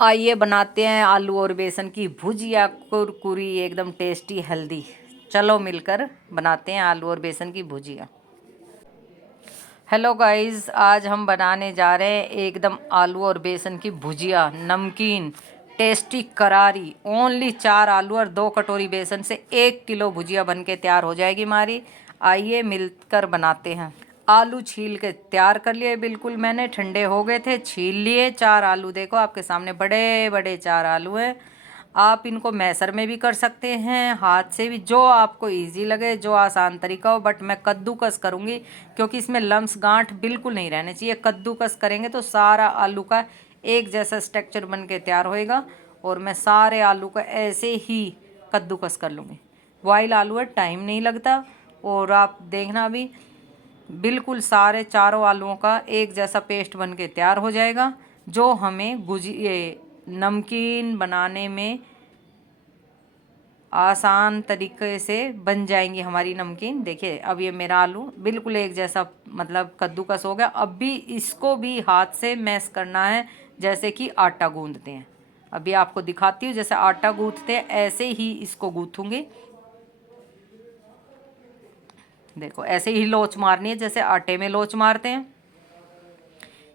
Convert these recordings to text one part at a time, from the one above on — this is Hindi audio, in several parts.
आइए बनाते हैं आलू और बेसन की भुजिया, कुरकुरी एकदम टेस्टी हेल्दी। चलो मिलकर बनाते हैं आलू और बेसन की भुजिया। हेलो गाइस, आज हम बनाने जा रहे हैं एकदम आलू और बेसन की भुजिया, नमकीन टेस्टी करारी। ओनली 4 आलू और 2 कटोरी बेसन से 1 किलो भुजिया बन के तैयार हो जाएगी हमारी। आइए मिलकर बनाते हैं। आलू छील के तैयार कर लिए, बिल्कुल मैंने ठंडे हो गए थे, छील लिए। 4 आलू देखो आपके सामने, बड़े बड़े 4 आलू हैं। आप इनको मैसर में भी कर सकते हैं, हाथ से भी, जो आपको इजी लगे, जो आसान तरीका हो। बट मैं कद्दूकस करूँगी क्योंकि इसमें लम्स गांठ बिल्कुल नहीं रहने चाहिए। कद्दूकस करेंगे तो सारा आलू का एक जैसा स्ट्रक्चर बन के तैयार होएगा। और मैं सारे आलू का ऐसे ही कद्दूकस कर लूँगी। बॉयल आलू है, टाइम नहीं लगता। और आप देखना भी, बिल्कुल सारे चारों आलूओं का एक जैसा पेस्ट बन के तैयार हो जाएगा, जो हमें नमकीन बनाने में आसान तरीके से बन जाएंगी हमारी नमकीन। देखिए अब ये मेरा आलू बिल्कुल एक जैसा मतलब कद्दूकस हो गया। अब भी इसको भी हाथ से मैश करना है, जैसे कि आटा गूंदते हैं। अभी आपको दिखाती हूँ, जैसे आटा गूंथते हैं ऐसे ही इसको गूंथूंगी। देखो ऐसे ही लोच मारनी है, जैसे आटे में लोच मारते हैं।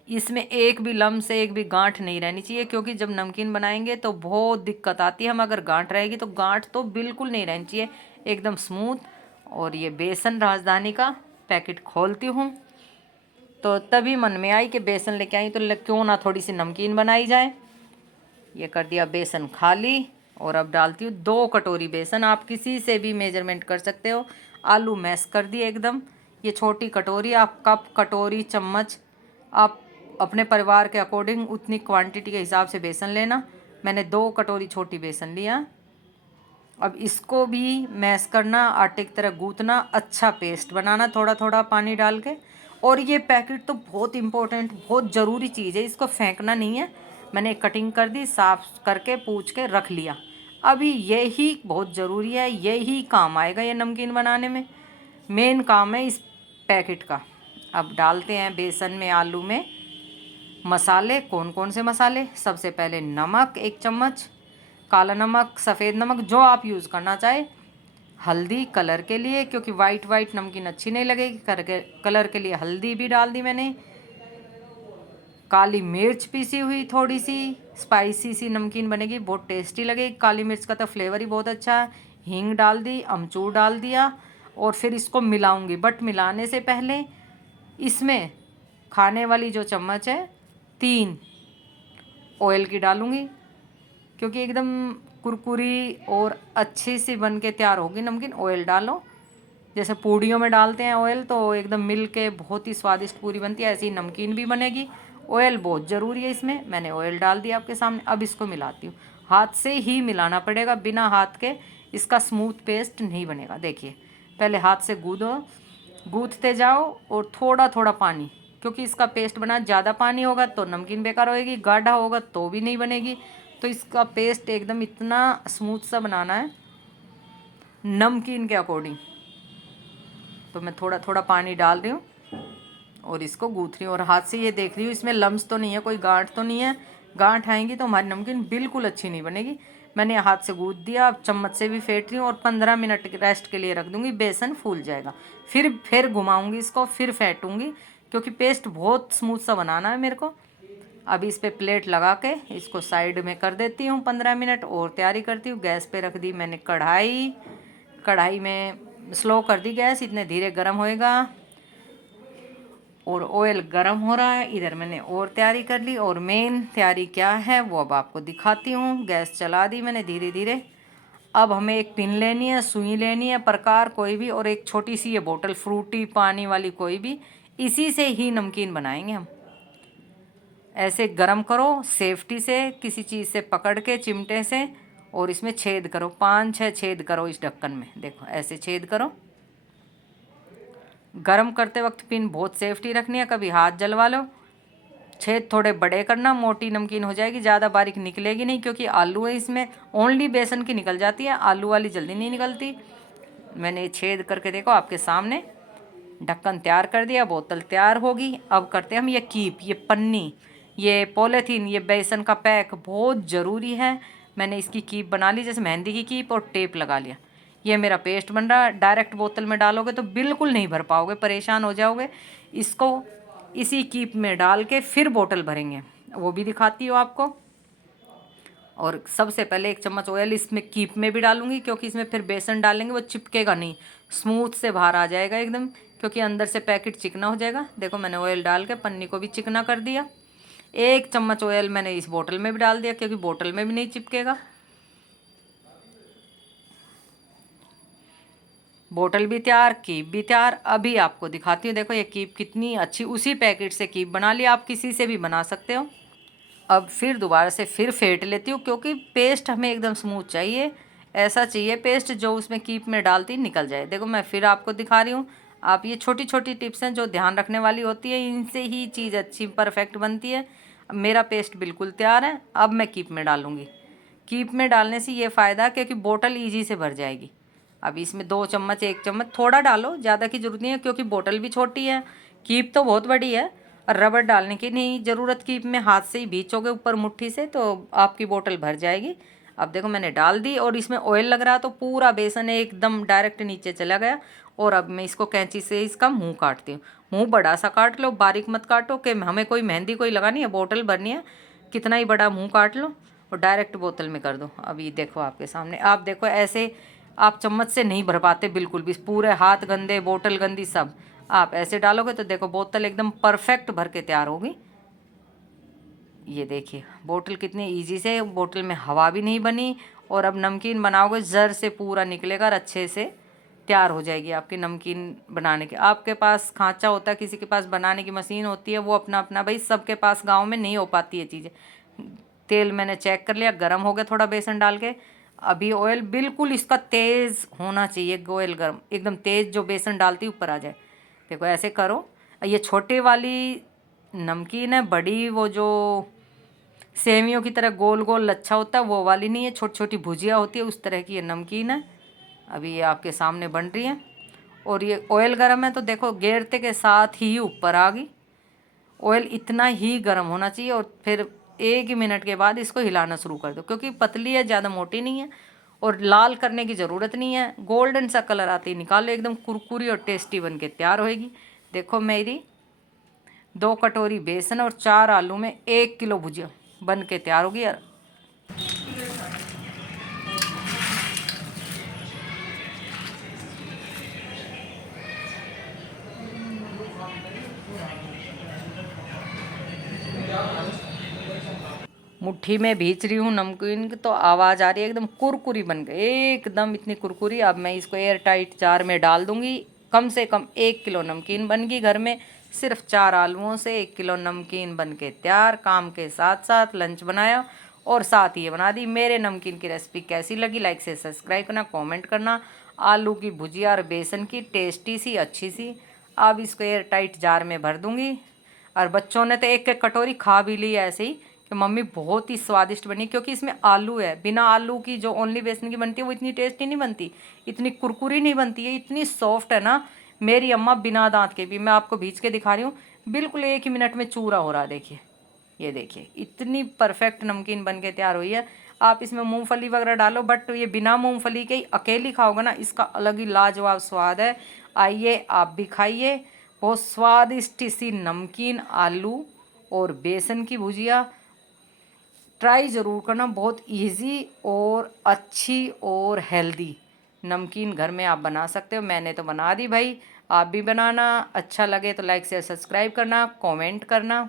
इसमें एक भी लम्स से एक भी गांठ नहीं रहनी चाहिए, क्योंकि जब नमकीन बनाएंगे तो बहुत दिक्कत आती है। हम अगर गांठ रहेगी तो गांठ तो बिल्कुल नहीं रहनी चाहिए, एकदम स्मूथ। और ये बेसन राजधानी का पैकेट खोलती हूँ तो तभी मन में आई कि बेसन लेके आई तो क्यों ना थोड़ी सी नमकीन बनाई जाए। ये कर दिया बेसन खाली। और अब डालती हूँ 2 कटोरी बेसन। आप किसी से भी मेजरमेंट कर सकते हो। आलू मैश कर दिए एकदम। ये छोटी कटोरी, आप कप, कटोरी, चम्मच, आप अपने परिवार के अकॉर्डिंग उतनी क्वांटिटी के हिसाब से बेसन लेना। मैंने 2 कटोरी छोटी बेसन लिया। अब इसको भी मैश करना, आटे की तरह गूंथना, अच्छा पेस्ट बनाना थोड़ा थोड़ा पानी डाल के। और ये पैकेट तो बहुत इम्पोर्टेंट, बहुत ज़रूरी चीज़ है, इसको फेंकना नहीं है। मैंने कटिंग कर दी, साफ करके पूछ के रख लिया। अभी यही बहुत ज़रूरी है, यही काम आएगा ये नमकीन बनाने में। मेन काम है इस पैकेट का। अब डालते हैं बेसन में, आलू में मसाले। कौन कौन से मसाले? सबसे पहले नमक 1 चम्मच, काला नमक, सफ़ेद नमक, जो आप यूज़ करना चाहे। हल्दी कलर के लिए, क्योंकि वाइट वाइट नमकीन अच्छी नहीं लगेगी, कलर के लिए हल्दी भी डाल दी मैंने। काली मिर्च पीसी हुई, थोड़ी सी स्पाइसी सी नमकीन बनेगी, बहुत टेस्टी लगेगी। काली मिर्च का तो फ्लेवर ही बहुत अच्छा है। हींग डाल दी, अमचूर डाल दिया। और फिर इसको मिलाऊंगी। बट मिलाने से पहले इसमें खाने वाली जो चम्मच है 3 ऑयल की डालूंगी, क्योंकि एकदम कुरकुरी और अच्छी सी बन के तैयार होगी नमकीन। ऑयल डालो, जैसे पूड़ियों में डालते हैं ऑयल, तो एकदम मिल के बहुत ही स्वादिष्ट पूरी बनती है, ऐसी नमकीन भी बनेगी। ऑयल बहुत ज़रूरी है इसमें। मैंने ऑयल डाल दिया आपके सामने। अब इसको मिलाती हूँ। हाथ से ही मिलाना पड़ेगा, बिना हाथ के इसका स्मूथ पेस्ट नहीं बनेगा। देखिए पहले हाथ से गूंदो, गूंथते जाओ, और थोड़ा थोड़ा पानी, क्योंकि इसका पेस्ट बना, ज़्यादा पानी होगा तो नमकीन बेकार होएगी, गाढ़ा होगा तो भी नहीं बनेगी। तो इसका पेस्ट एकदम इतना स्मूथ सा बनाना है नमकीन के अकॉर्डिंग। तो मैं थोड़ा थोड़ा पानी डाल रही हूँ और इसको गूँथ रही हूँ। और हाथ से ये देख रही हूँ इसमें लम्स तो नहीं है, कोई गांठ तो नहीं है। गांठ आएंगी तो हमारी नमकीन बिल्कुल अच्छी नहीं बनेगी। मैंने हाथ से गूँथ दिया, अब चम्मच से भी फेंट रही हूँ। और 15 मिनट रेस्ट के लिए रख दूँगी, बेसन फूल जाएगा। फिर घुमाऊँगी इसको, फिर फेंटूँगी, क्योंकि पेस्ट बहुत स्मूथ सा बनाना है मेरे को। अब इस पर प्लेट लगा के इसको साइड में कर देती हूँ। 15 मिनट और तैयारी करती हूँ। गैस पे रख दी मैंने कढ़ाई। कढ़ाई में स्लो कर दी गैस, इतने धीरे गर्म होएगा। और ऑयल गर्म हो रहा है, इधर मैंने और तैयारी कर ली। और मेन तैयारी क्या है वो अब आपको दिखाती हूँ। गैस चला दी मैंने धीरे धीरे। अब हमें एक पिन लेनी है, सुई लेनी है, प्रकार कोई भी, और एक छोटी सी ये बोतल, फ्रूटी पानी वाली कोई भी। इसी से ही नमकीन बनाएंगे हम। ऐसे गरम करो सेफ्टी से, किसी चीज़ से पकड़ के, चिमटे से, और इसमें छेद करो, 5-6 छेद करो इस ढक्कन में। देखो ऐसे छेद करो। गरम करते वक्त पिन बहुत सेफ्टी रखनी है, कभी हाथ जलवा लो। छेद थोड़े बड़े करना, मोटी नमकीन हो जाएगी, ज़्यादा बारीक निकलेगी नहीं, क्योंकि आलू है इसमें। ओनली बेसन की निकल जाती है, आलू वाली जल्दी नहीं निकलती। मैंने छेद करके देखो आपके सामने। ढक्कन तैयार कर दिया, बोतल तैयार होगी। अब करते हैं हम ये कीप, ये पन्नी। ये पॉलीथीन, ये बेसन का पैक बहुत ज़रूरी है। मैंने इसकी कीप बना ली, जैसे मेहंदी की कीप, और टेप लगा लिया। ये मेरा पेस्ट बन रहा है। डायरेक्ट बोतल में डालोगे तो बिल्कुल नहीं भर पाओगे, परेशान हो जाओगे। इसको इसी कीप में डाल के फिर बोतल भरेंगे, वो भी दिखाती हूँ आपको। और सबसे पहले 1 चम्मच ऑयल इसमें कीप में भी डालूंगी, क्योंकि इसमें फिर बेसन डालेंगे, वो चिपकेगा नहीं, स्मूथ से बाहर आ जाएगा एकदम, क्योंकि अंदर से पैकेट चिकना हो जाएगा। देखो मैंने ऑयल डाल के पन्नी को भी चिकना कर दिया। 1 चम्मच ऑयल मैंने इस बोतल में भी डाल दिया, क्योंकि बोतल में भी नहीं चिपकेगा। बोतल भी तैयार, कीप भी तैयार। अभी आपको दिखाती हूँ, देखो ये कीप कितनी अच्छी, उसी पैकेट से कीप बना लिया, आप किसी से भी बना सकते हो। अब फिर दोबारा से फिर फेंट लेती हूँ, क्योंकि पेस्ट हमें एकदम स्मूथ चाहिए, ऐसा चाहिए पेस्ट जो उसमें कीप में डालती निकल जाए। देखो मैं फिर आपको दिखा रही हूँ। आप ये छोटी छोटी टिप्स हैं जो ध्यान रखने वाली होती है, इनसे ही चीज़ अच्छी परफेक्ट बनती है। अब मेरा पेस्ट बिल्कुल तैयार है, अब मैं कीप में डालूँगी। कीप में डालने से ये फ़ायदा, क्योंकि बोतल ईजी से भर जाएगी। अब इसमें 2 चम्मच 1 चम्मच थोड़ा डालो, ज़्यादा की ज़रूरत नहीं है, क्योंकि बोतल भी छोटी है, कीप तो बहुत बड़ी है। और रबड़ डालने की नहीं ज़रूरत, कीप में हाथ से ही भींचोगे ऊपर मुट्ठी से तो आपकी बोतल भर जाएगी। अब देखो मैंने डाल दी, और इसमें ऑयल लग रहा तो पूरा बेसन एकदम डायरेक्ट नीचे चला गया। और अब मैं इसको कैंची से इसका मुंह काटती हूँ। मुंह बड़ा सा काट लो, बारीक मत काटो, कि हमें कोई मेहंदी कोई लगानी है, बोतल भरनी है, कितना ही बड़ा मुंह काट लो और डायरेक्ट बोतल में कर दो। अभी देखो आपके सामने, आप देखो ऐसे आप चम्मच से नहीं भर पाते बिल्कुल भी, पूरे हाथ गंदे, बोतल गंदी सब। आप ऐसे डालोगे तो देखो बोतल एकदम परफेक्ट भर के तैयार होगी। ये देखिए बोतल कितनी इजी से, बोतल में हवा भी नहीं बनी। और अब नमकीन बनाओगे जर से पूरा निकलेगा और अच्छे से तैयार हो जाएगी आपकी नमकीन बनाने के। आपके पास खांचा होता है, किसी के पास बनाने की मशीन होती है, वो अपना अपना, भाई सबके पास गांव में नहीं हो पाती है चीज़ें। तेल मैंने चेक कर लिया, गर्म हो गया थोड़ा बेसन डाल के। अभी ऑयल बिल्कुल इसका तेज़ होना चाहिए, ऑयल गर्म एकदम तेज़, जो बेसन डालती ऊपर आ जाए। देखो ऐसे करो। ये छोटे वाली नमकीन है, बड़ी वो जो सेवियों की तरह गोल गोल लच्छा होता है वो वाली नहीं है, छोटी छोटी भुजिया होती है उस तरह की ये नमकीन है। अभी ये आपके सामने बन रही है, और ये ऑयल गर्म है तो देखो गेरते के साथ ही ऊपर आ गई। ऑयल इतना ही गर्म होना चाहिए, और फिर 1 मिनट के बाद इसको हिलाना शुरू कर दो, क्योंकि पतली है, ज़्यादा मोटी नहीं है। और लाल करने की ज़रूरत नहीं है, गोल्डन सा कलर आते ही निकालो, एकदम कुरकुरी और टेस्टी बन के तैयार होएगी। देखो मेरी 2 कटोरी बेसन और 4 आलू में 1 किलो भुजिया बन के तैयार होगी यार। मुट्ठी में भींच रही हूँ नमकीन की तो आवाज़ आ रही है, एकदम कुरकुरी बन गई, एकदम इतनी कुरकुरी। अब मैं इसको एयर टाइट जार में डाल दूँगी। कम से कम 1 किलो नमकीन बन गई घर में, सिर्फ 4 आलूओं से 1 किलो नमकीन बन के तैयार। काम के साथ साथ लंच बनाया और साथ ये बना दी। मेरे नमकीन की रेसिपी कैसी लगी, लाइक से सब्सक्राइब करना, कमेंट करना। आलू की भुजिया और बेसन की टेस्टी सी अच्छी सी। अब इसको एयर टाइट जार में भर दूँगी। और बच्चों ने तो 1 1 कटोरी खा भी ली ऐसे ही, कि मम्मी बहुत ही स्वादिष्ट बनी, क्योंकि इसमें आलू है। बिना आलू की जो ओनली बेसन की बनती है वो इतनी टेस्टी नहीं बनती, इतनी कुरकुरी नहीं बनती है, इतनी सॉफ्ट है ना। मेरी अम्मा बिना दांत के भी, मैं आपको भींच के दिखा रही हूँ, बिल्कुल 1 ही मिनट में चूरा हो रहा है। देखिए, ये देखिए इतनी परफेक्ट नमकीन बन के तैयार हुई है। आप इसमें मूंगफली वगैरह डालो, बट ये बिना मूंगफली के ही अकेली खाओगे ना, इसका अलग ही लाजवाब स्वाद है। आइए आप भी खाइए। बहुत स्वादिष्ट सी नमकीन आलू और बेसन की भुजिया ट्राई ज़रूर करना। बहुत इजी और अच्छी और हेल्दी नमकीन घर में आप बना सकते हो। मैंने तो बना दी भाई, आप भी बनाना। अच्छा लगे तो लाइक शेयर सब्सक्राइब करना, कमेंट करना।